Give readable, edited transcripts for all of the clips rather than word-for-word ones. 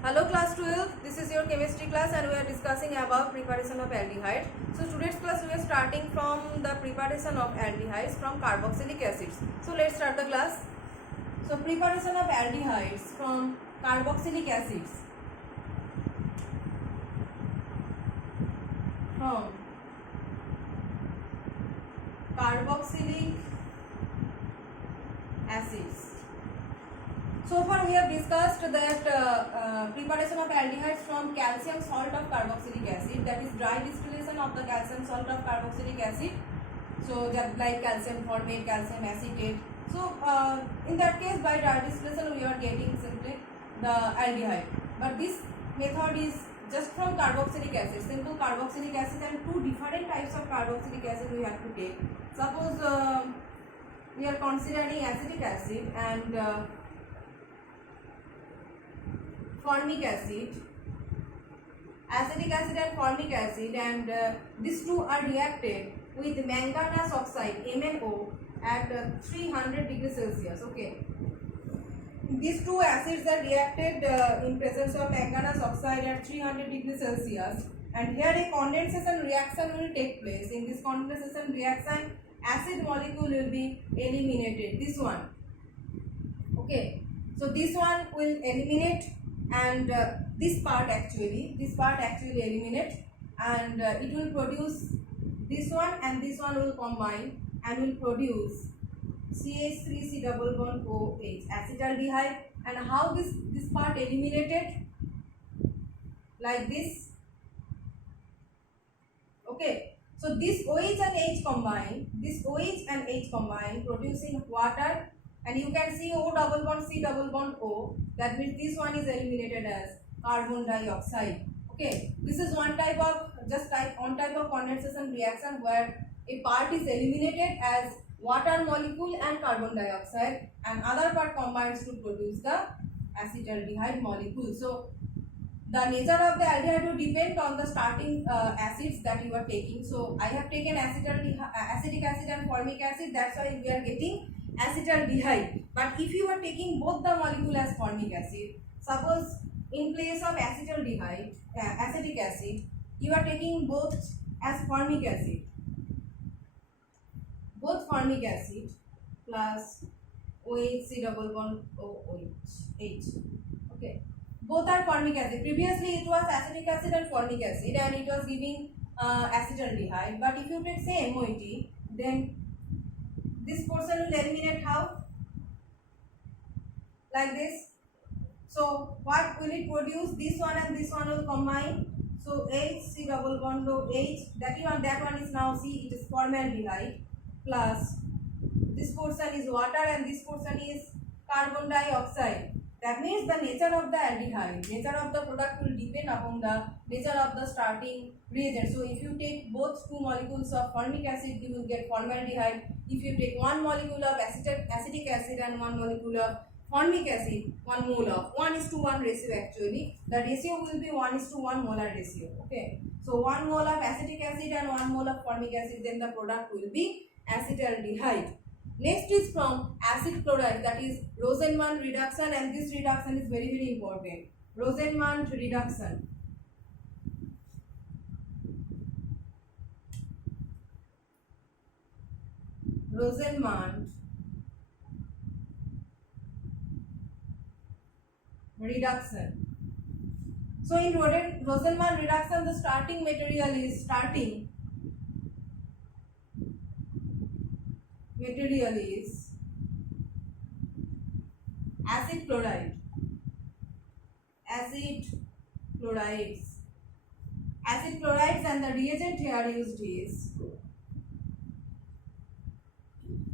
Hello class 12, this is your chemistry class and we are discussing about preparation of aldehyde. So today's class we are starting from the preparation of aldehydes from carboxylic acids. So let's start the class. So preparation of aldehydes from carboxylic acids. From carboxylic acids. So far we have discussed that preparation of aldehydes from calcium salt of carboxylic acid, that is dry distillation of the calcium salt of carboxylic acid. So just like calcium formate, calcium acetate. So in that case by dry distillation we are getting simply the aldehyde. But this method is just from carboxylic acid, simple carboxylic acid, and two different types of carboxylic acid we have to take. Suppose we are considering acetic acid and formic acid, acetic acid and formic acid, and these two are reacted with manganese oxide MnO at 300 degrees Celsius. Okay, these two acids are reacted in presence of manganese oxide at 300 degrees Celsius, and here a condensation reaction will take place. In this condensation reaction, acid molecule will be eliminated. This one. Okay, so this one will eliminate, and this part actually eliminate, and it will produce this one, and this one will combine and will produce CH3C double bond OH, acetaldehyde. And how this part eliminated? Like this. Okay, so this OH and H combine, producing water. And you can see O double bond C double bond O. That means this one is eliminated as carbon dioxide. Okay, this is one type of condensation reaction where a part is eliminated as water molecule and carbon dioxide, and other part combines to produce the acetaldehyde molecule. So the nature of the aldehyde will depend on the starting acids that you are taking. So I have taken acetic acid and formic acid. That's why we are getting acetaldehyde. But if you are taking both the molecule as formic acid, suppose in place of acetaldehyde, acetic acid, you are taking both as formic acid, both formic acid plus OHC double bond OH. Okay, both are formic acid. Previously it was acetic acid and formic acid, and it was giving acetaldehyde. But if you take say MOET, then this portion will eliminate how? Like this. So what will it produce? This one and this one will combine. So HC double bond OH, that one is now C, it is formaldehyde, plus this portion is water and this portion is carbon dioxide. That means the nature of the aldehyde, nature of the product will depend upon the nature of the starting reagent. So if you take both two molecules of formic acid, you will get formaldehyde. If you take one molecule of acetic acid and one molecule of formic acid, 1 mole of 1:1 ratio actually. The ratio will be 1:1 molar ratio. Okay. So 1 mole of acetic acid and 1 mole of formic acid, then the product will be acetaldehyde. Next is from acid chloride, that is Rosenman reduction, and this reduction is very important. Rosenman reduction. Rosenman reduction. So in Rosenman reduction, the starting material is acid chloride. Acid chlorides, and the reagent here used is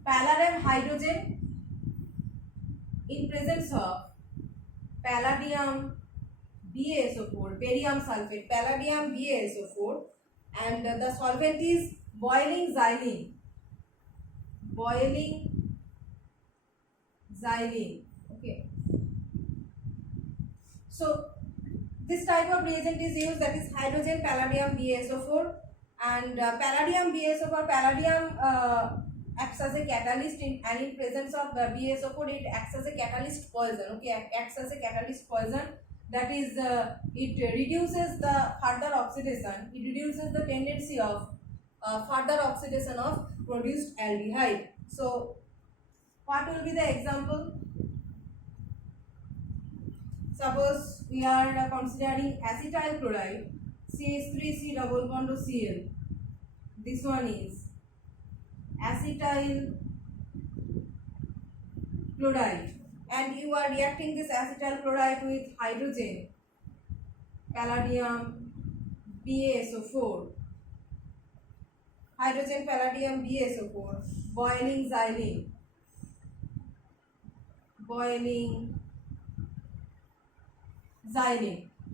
palladium hydrogen in presence of palladium BaSO4, barium sulfate, palladium BaSO4, and the solvent is boiling xylene. Okay. So this type of reagent is used, that is hydrogen palladium BaSO4, and palladium acts as a catalyst and in presence of BaSO4 it acts as a catalyst poison. Okay, acts as a catalyst poison. that is it reduces the further oxidation, it reduces the tendency of further oxidation of produced aldehyde. So what will be the example? Suppose we are considering acetyl chloride, CH3C double bond to Cl. This one is acetyl chloride, and you are reacting this acetyl chloride with hydrogen, palladium, BaSO4, hydrogen, palladium, BaSO4, boiling xylene,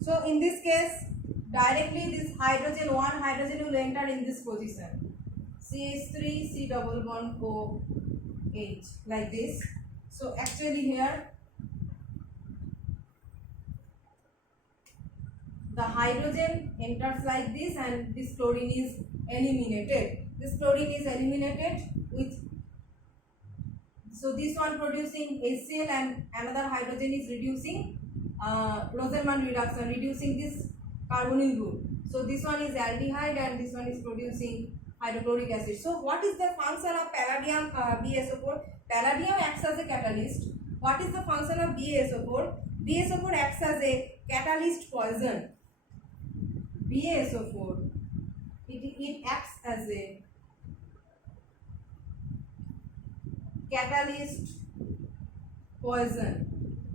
So in this case, directly this hydrogen, one hydrogen will enter in this position, CH3 C double bond OH, like this. So actually here the hydrogen enters like this, and this chlorine is eliminated. This chlorine is eliminated with, so this one producing HCl and another hydrogen is reducing Rosenman reduction, reducing this carbonyl group. So this one is aldehyde and this one is producing hydrochloric acid. So what is the function of palladium BaSO4? Palladium acts as a catalyst. What is the function of BaSO4? BaSO4 acts as a catalyst poison. BaSO4, it acts as a catalyst poison.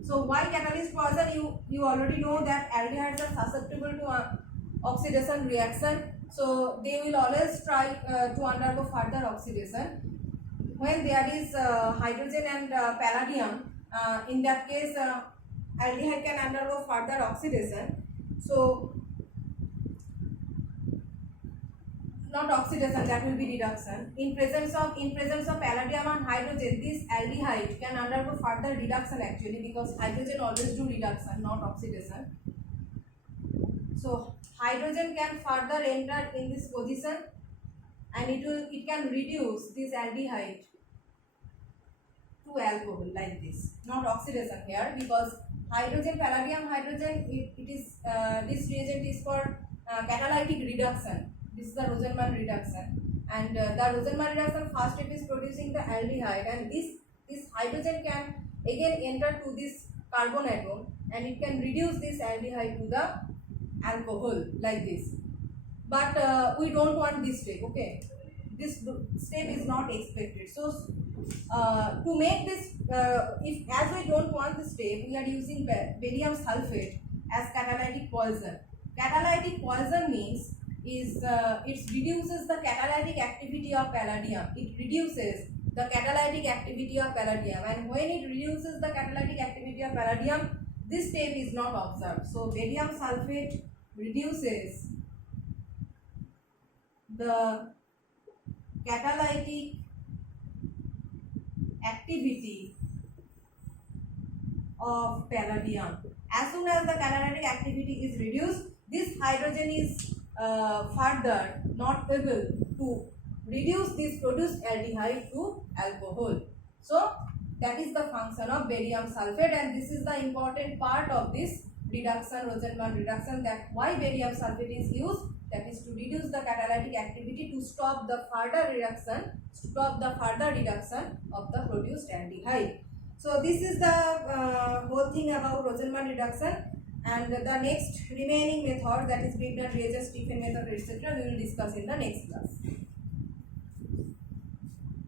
So why catalyst poison? You already know that aldehydes are susceptible to oxidation reaction, so they will always try to undergo further oxidation. When there is hydrogen and palladium, in that case aldehyde can undergo further oxidation. So not oxidation, that will be reduction. In presence of palladium and hydrogen, this aldehyde can undergo further reduction actually, because hydrogen always do reduction, not oxidation. So hydrogen can further enter in this position, and it can reduce this aldehyde to alcohol like this, not oxidation here, because hydrogen, palladium, hydrogen, it is this reagent is for catalytic reduction. This is the Rosenman reduction, and the Rosenman reduction first step is producing the aldehyde, and this hydrogen can again enter to this carbon atom, and it can reduce this aldehyde to the alcohol like this. But we don't want this step, okay? This step is not expected. So to make this, if as we don't want this step, we are using barium sulfate as catalytic poison. Catalytic poison means it reduces the catalytic activity of palladium. It reduces the catalytic activity of palladium, and when it reduces the catalytic activity of palladium, this step is not observed. So barium sulfate reduces the catalytic activity of palladium. As soon as the catalytic activity is reduced, this hydrogen is further not able to reduce this produced aldehyde to alcohol. So that is the function of barium sulfate, and this is the important part of this reduction, Rosenman reduction, that why barium sulfate is used, that is to reduce the catalytic activity, to stop the further reduction of the produced aldehyde. So this is the whole thing about Rosenman reduction, and the next remaining method, that is Grignard reagent, Stephen method, etc., we will discuss in the next class.